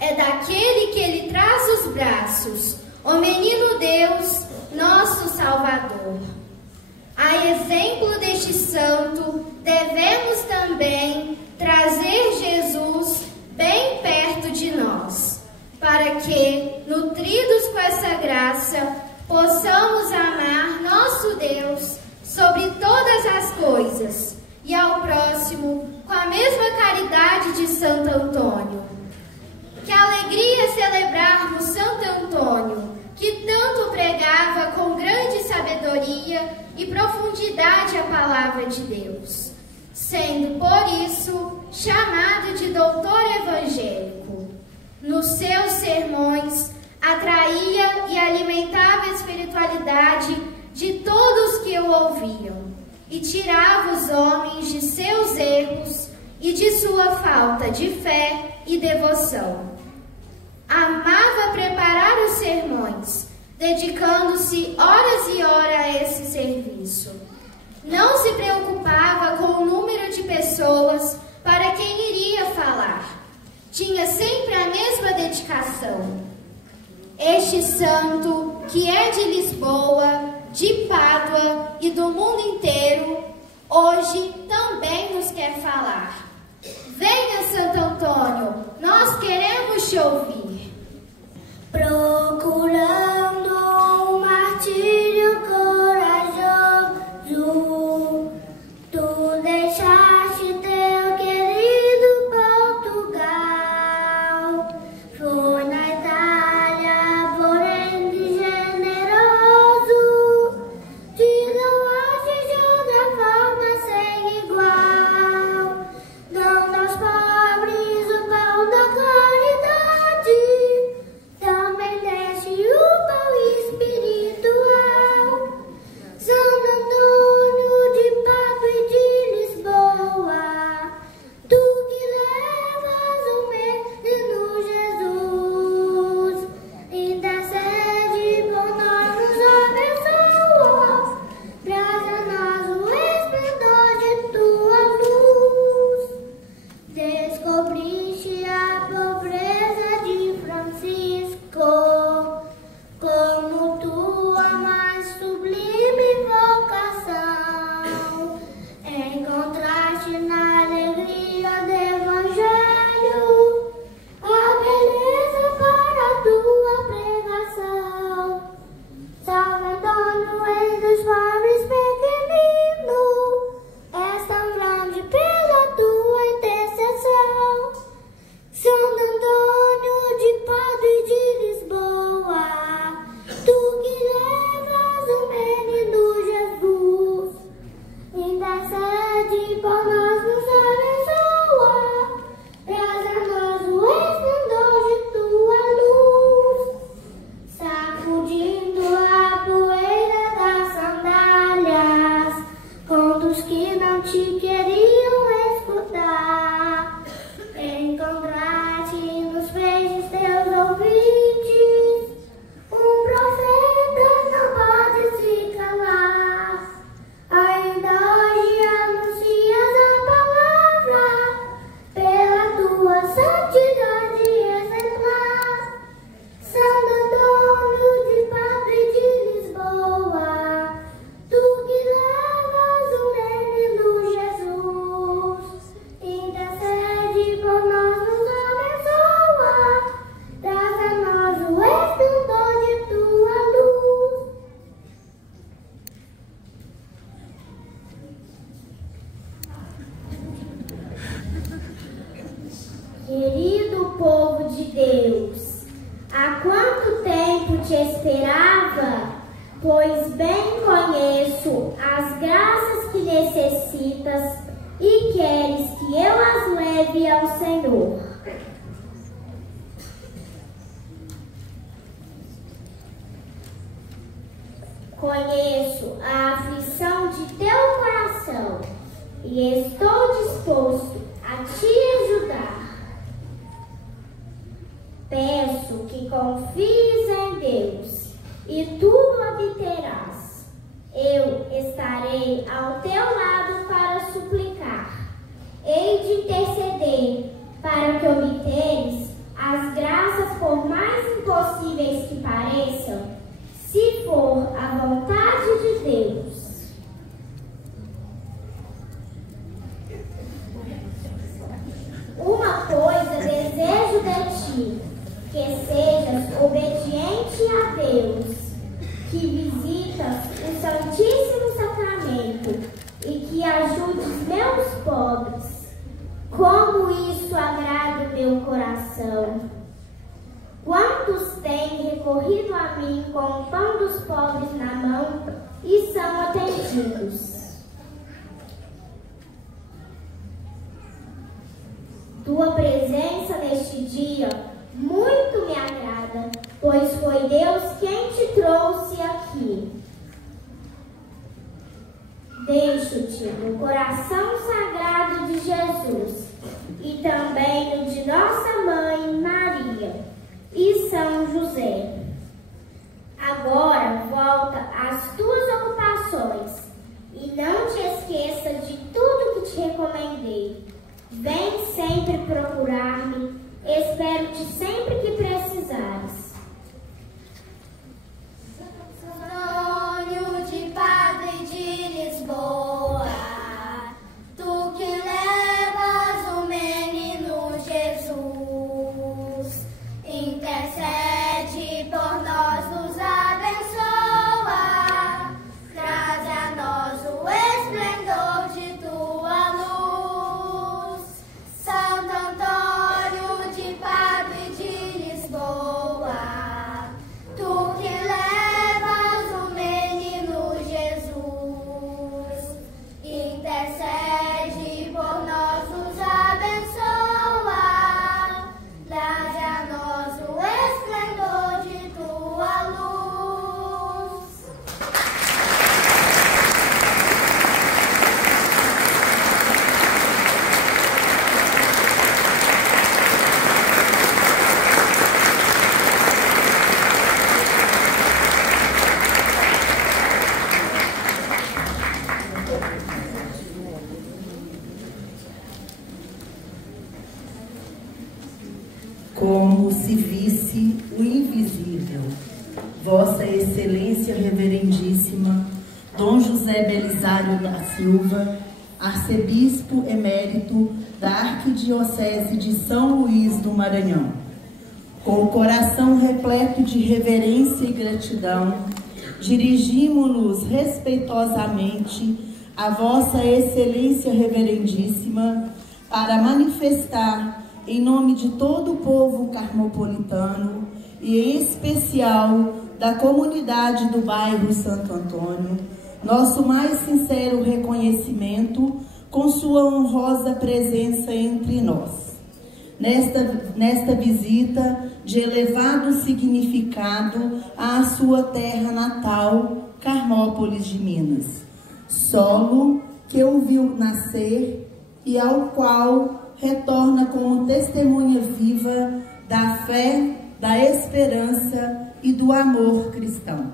É daquele que ele traz os braços, o menino Deus, nosso Salvador. A exemplo deste santo, devemos também trazer Jesus bem perto de nós, para que, nutridos com essa graça, possamos amar nosso Deus sobre todas as coisas e ao próximo com a mesma caridade de Santo Antônio. Que alegria celebrarmos Santo Antônio, que tanto pregava com grande sabedoria e profundidade a palavra de Deus, sendo por isso chamado de doutor evangélico. Nos seus sermões, atraía e alimentava a espiritualidade de todos que o ouviam e tirava os homens de seus erros e de sua falta de fé e devoção. Amava preparar os sermões, dedicando-se horas e horas a esse serviço. Não se preocupava com o número de pessoas para quem iria falar. Tinha sempre a mesma dedicação. Este santo, que é de Lisboa, de Pádua e do mundo inteiro, hoje também nos quer falar. Venha, Santo Antônio, nós queremos te ouvir. Procurando um martírio corajoso, tu deixaste teu querido Portugal. Foi na Itália, porém de generoso, te doaste de outra forma sem igual, dando aos pobres o pão da caridade. Também deste o pão espiritual. Santo Antônio de Pádua e de Lisboa, tu que levas o menino Jesus, intercede por nós, nos abençoa, traz a nós o esplendor de tua luz. Descobriste a pobreza de Francisco, como tua mais sublime vocação. Encontraste na alegria do Evangelho a beleza para a tua pregação. Salve Antônio, rei dos pobres pequenino, és tão grande pela tua intercessão. Santo Antônio de Pádua e de Lisboa, tu que levas o menino Jesus, intercede por nós, nos abençoa, traz a nós o esplendor de tua luz, sacudindo a poeira das sandálias, contos que não te queriam escutar. Encontraste nos feixes teus ouvintes um profeta, não pode se calar. Ainda te esperava, pois bem conheço as graças que necessitas e queres que eu as leve ao Senhor. Conheço a aflição de teu coração e estou disposto a te ajudar. Peço que confies em Deus e tudo obterás. Eu estarei ao teu lado para suplicar. Hei de interceder para que obteres as graças, por mais impossíveis que pareçam, se for a vontade de Deus. Uma coisa desejo de ti, que sejas obediente a Deus, que visitas o Santíssimo Sacramento e que ajudes meus pobres. Como isso agrada o meu coração! Quantos têm recorrido a mim com o pão dos pobres na mão e são atendidos? Tua presença neste dia muito me agrada, pois foi Deus quem te trouxe aqui. Deixo-te no coração sagrado de Jesus e também no de nossa mãe Maria e São José. Agora volta às tuas ocupações e não te esqueça de tudo que te recomendei. Vem sempre procurar-me, espero-te sempre que precisares. Sonho de Padre de Lisboa, tu que levas o menino Jesus, intercede por nós, nos abençoa, traz a nós o esplendor de tua luz. Santo Antônio de Padre de Lisboa, tu que levas o menino Jesus, intercede por nós, nos abençoa, traz a nós o esplendor de tua luz. Como se visse o invisível, Vossa Excelência Reverendíssima, Dom José Belisário da Silva, Arcebispo Emérito da Arquidiocese de São Luís do Maranhão. Com o coração repleto de reverência e gratidão, dirigimos-nos respeitosamente a Vossa Excelência Reverendíssima para manifestar, em nome de todo o povo carmopolitano e em especial da comunidade do bairro Santo Antônio, nosso mais sincero reconhecimento com sua honrosa presença entre nós. Nesta visita de elevado significado à sua terra natal, Carmópolis de Minas, solo que o viu nascer e ao qual retorna como testemunha viva da fé, da esperança e do amor cristão.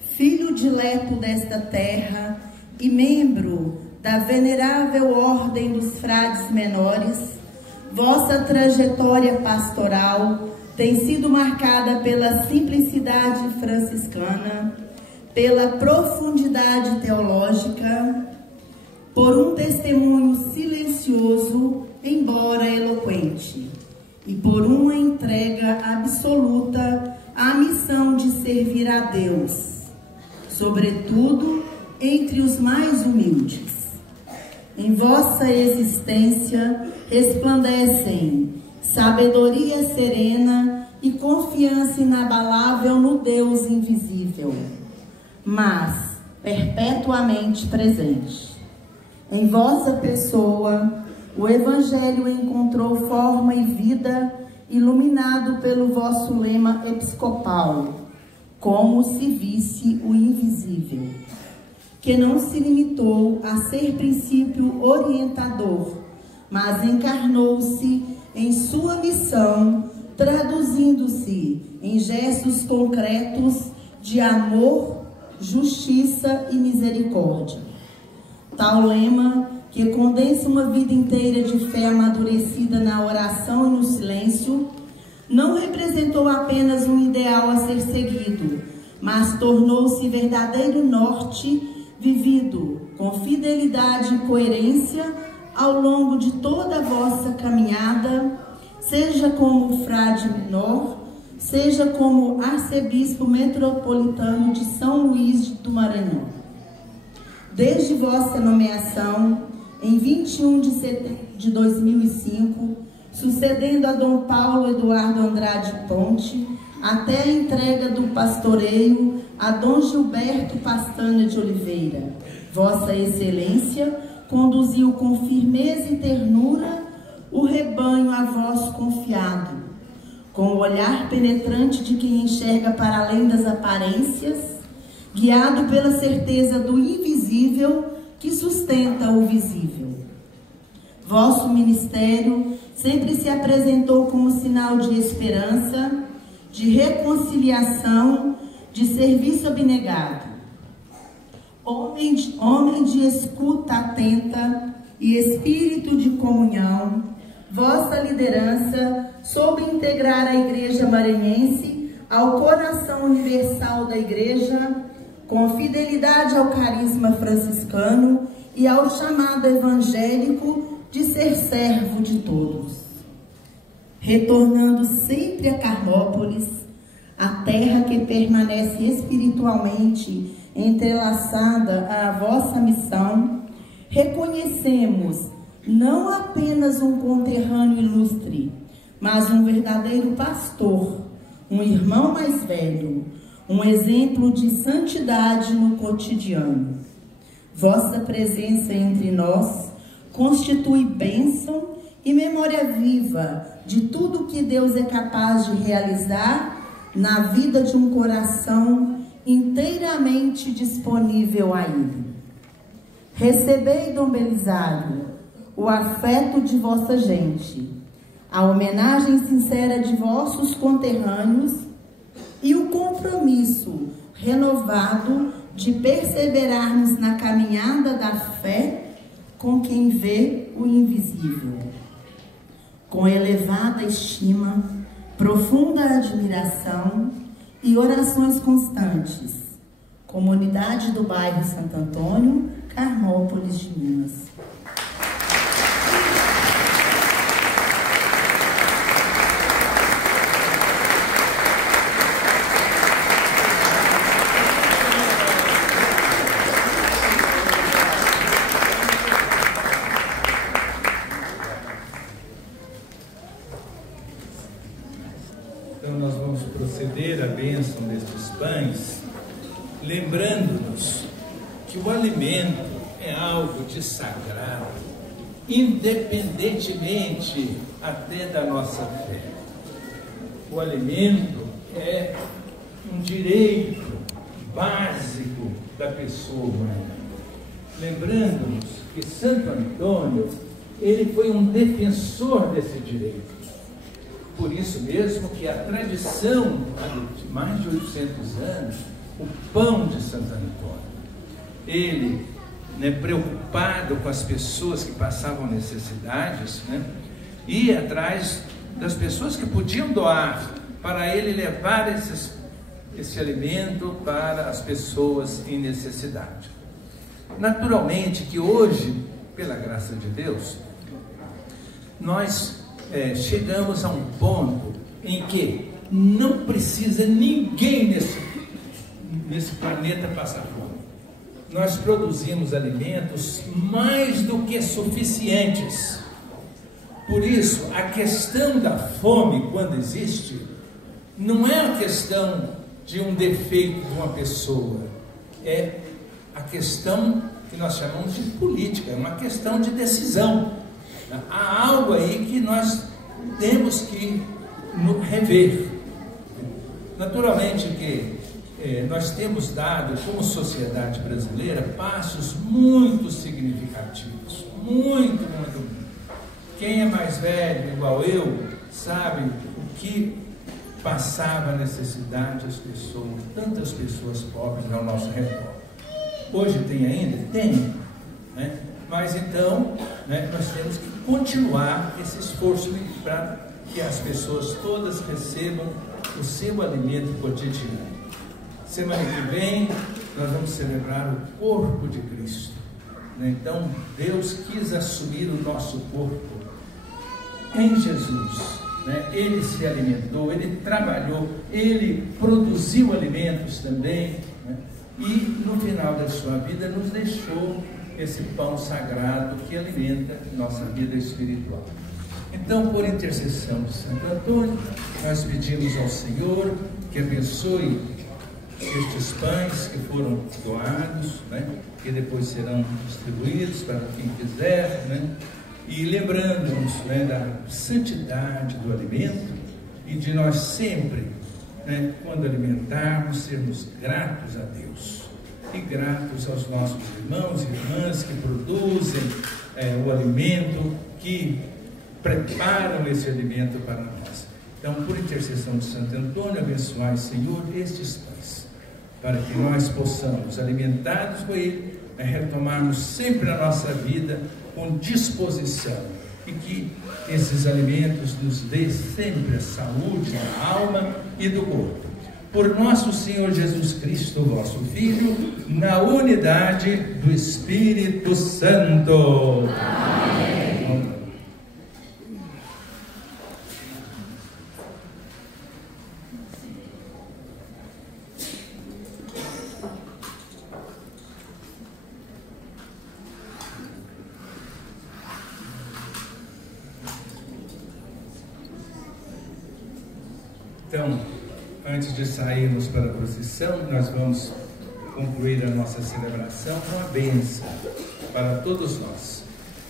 Filho dileto desta terra e membro da venerável Ordem dos Frades Menores, vossa trajetória pastoral tem sido marcada pela simplicidade franciscana, pela profundidade teológica, por um testemunho silencioso, embora eloquente, e por uma entrega absoluta à missão de servir a Deus, sobretudo entre os mais humildes. Em vossa existência resplandecem sabedoria serena e confiança inabalável no Deus invisível, mas perpetuamente presente. Em vossa pessoa, o Evangelho encontrou forma e vida, iluminado pelo vosso lema episcopal, como se visse o invisível, que não se limitou a ser princípio orientador, mas encarnou-se em sua missão, traduzindo-se em gestos concretos de amor, justiça e misericórdia. Tal lema, que condensa uma vida inteira de fé amadurecida na oração e no silêncio, não representou apenas um ideal a ser seguido, mas tornou-se verdadeiro norte vivido com fidelidade e coerência ao longo de toda a vossa caminhada, seja como frade menor, seja como arcebispo metropolitano de São Luís do Maranhão. Desde vossa nomeação, em 21 de setembro de 2005, sucedendo a Dom Paulo Eduardo Andrade Ponte, até a entrega do pastoreio a Dom Gilberto Pastana de Oliveira, Vossa Excelência conduziu com firmeza e ternura o rebanho a vós confiado, com o olhar penetrante de quem enxerga para além das aparências, guiado pela certeza do invisível que sustenta o visível. Vosso ministério sempre se apresentou como sinal de esperança, de reconciliação, de serviço abnegado. Homem de escuta atenta e espírito de comunhão, vossa liderança soube integrar a Igreja maranhense ao coração universal da Igreja, com fidelidade ao carisma franciscano e ao chamado evangélico de ser servo de todos. Retornando sempre a Carmópolis, a terra que permanece espiritualmente entrelaçada à vossa missão, reconhecemos não apenas um conterrâneo ilustre, mas um verdadeiro pastor, um irmão mais velho, um exemplo de santidade no cotidiano. Vossa presença entre nós constitui bênção e memória viva de tudo que Deus é capaz de realizar na vida de um coração inteiramente disponível a Ele. Recebei, Dom Belisário, o afeto de vossa gente, a homenagem sincera de vossos conterrâneos e o compromisso renovado de perseverarmos na caminhada da fé com quem vê o invisível. Com elevada estima, profunda admiração e orações constantes. Comunidade do bairro Santo Antônio, Carmópolis de Minas. Então nós vamos proceder à bênção destes pães, lembrando-nos que o alimento é algo de sagrado, independentemente até da nossa fé. O alimento é um direito básico da pessoa humana. Lembrando-nos que Santo Antônio, ele foi um defensor desse direito. Por isso mesmo que a tradição de mais de 800 anos, o pão de Santo Antônio, ele, preocupado com as pessoas que passavam necessidades, ia atrás das pessoas que podiam doar, para ele levar esse alimento para as pessoas em necessidade. Naturalmente que hoje, pela graça de Deus, nós chegamos a um ponto em que não precisa ninguém nesse planeta passar fome. Nós produzimos alimentos mais do que suficientes. Por isso, a questão da fome, quando existe, não é a questão de um defeito de uma pessoa, é a questão que nós chamamos de política, é uma questão de decisão. Há algo aí que nós temos que rever. Naturalmente que nós temos dado, como sociedade brasileira, passos muito significativos, muito. Quem é mais velho, igual eu, sabe o que passava necessidade as pessoas, tantas pessoas pobres ao nosso redor. Hoje tem ainda? Tem, né? Mas então, né, nós temos que continuar esse esforço para que as pessoas todas recebam o seu alimento cotidiano. Semana que vem nós vamos celebrar o corpo de Cristo, né? Então Deus quis assumir o nosso corpo em Jesus, né? Ele se alimentou, Ele trabalhou, Ele produziu alimentos também, né? E no final da sua vida nos deixou esse pão sagrado que alimenta nossa vida espiritual. Então, por intercessão de Santo Antônio, nós pedimos ao Senhor que abençoe estes pães que foram doados, né, que depois serão distribuídos para quem quiser, né, e lembrando-nos, né, da santidade do alimento e de nós sempre, né, quando alimentarmos, sermos gratos a Deus e gratos aos nossos irmãos e irmãs que produzem o alimento, que preparam esse alimento para nós. Então, por intercessão de Santo Antônio, abençoai, Senhor, estes pães, para que nós possamos, alimentados com ele, retomarmos sempre a nossa vida com disposição, e que esses alimentos nos dê sempre a saúde da alma e do corpo. Por nosso Senhor Jesus Cristo, vosso Filho, na unidade do Espírito Santo. Amém. Então, antes de sairmos para a procissão, nós vamos concluir a nossa celebração com a bênção para todos nós.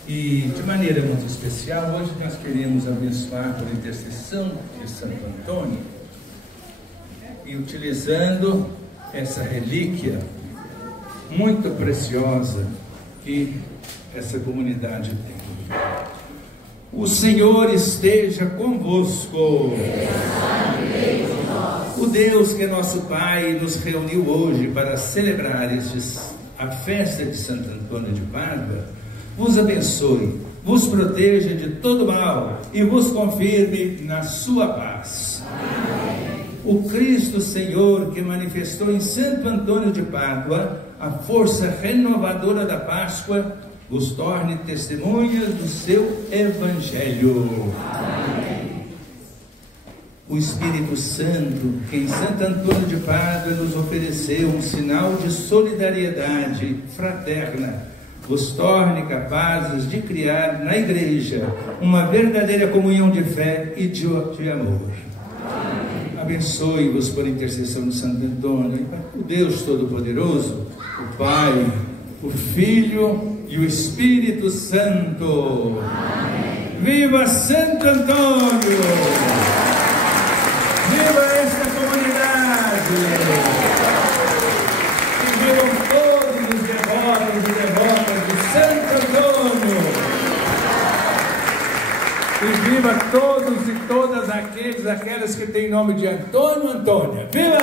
E de maneira muito especial, hoje nós queremos abençoar por intercessão de Santo Antônio, e utilizando essa relíquia muito preciosa que essa comunidade tem. O Senhor esteja convosco. O Deus que é nosso Pai nos reuniu hoje para celebrar a festa de Santo Antônio de Pádua, vos abençoe, vos proteja de todo mal e vos confirme na sua paz. Amém. O Cristo Senhor, que manifestou em Santo Antônio de Pádua a força renovadora da Páscoa, vos torne testemunhas do seu Evangelho. Amém. O Espírito Santo, que em Santo Antônio de Pádua nos ofereceu um sinal de solidariedade fraterna, vos torne capazes de criar na Igreja uma verdadeira comunhão de fé e de amor. Abençoe-vos por intercessão de Santo Antônio, o Deus Todo-Poderoso, o Pai, o Filho e o Espírito Santo. Amém. Viva Santo Antônio! Viva esta comunidade! E vivam todos os devotos e devotas de Santo Antônio! E viva todos e todas aquelas que têm nome de Antônio, Antônia! Viva!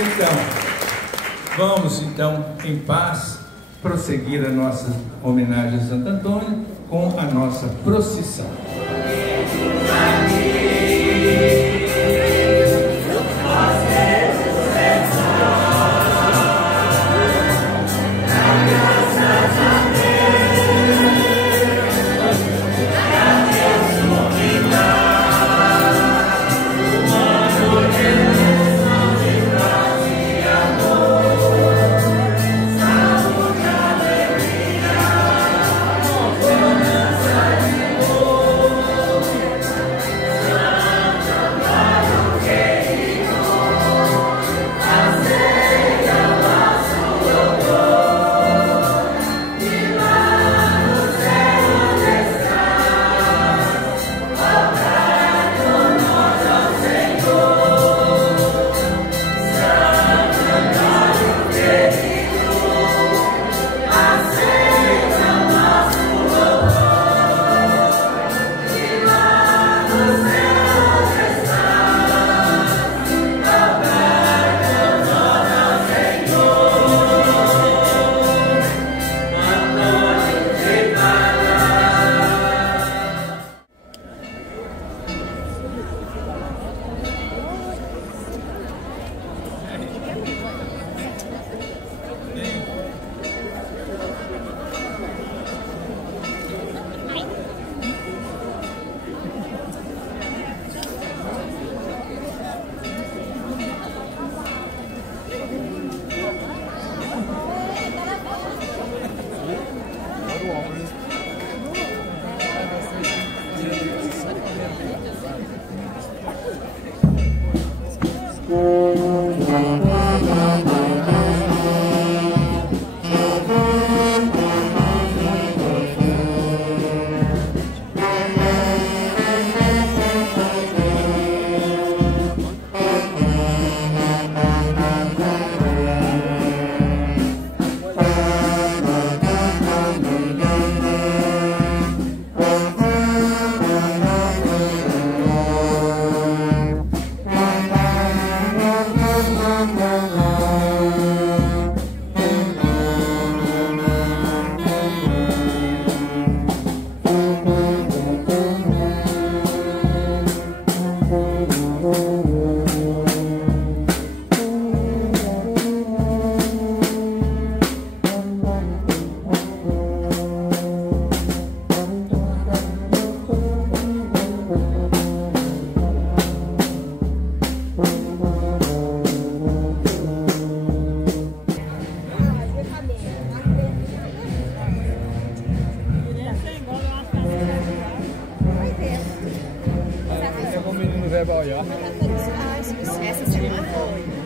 Então, vamos então em paz prosseguir a nossa homenagem a Santo Antônio com a nossa procissão. Oh verbal, ja. Essa semana foi.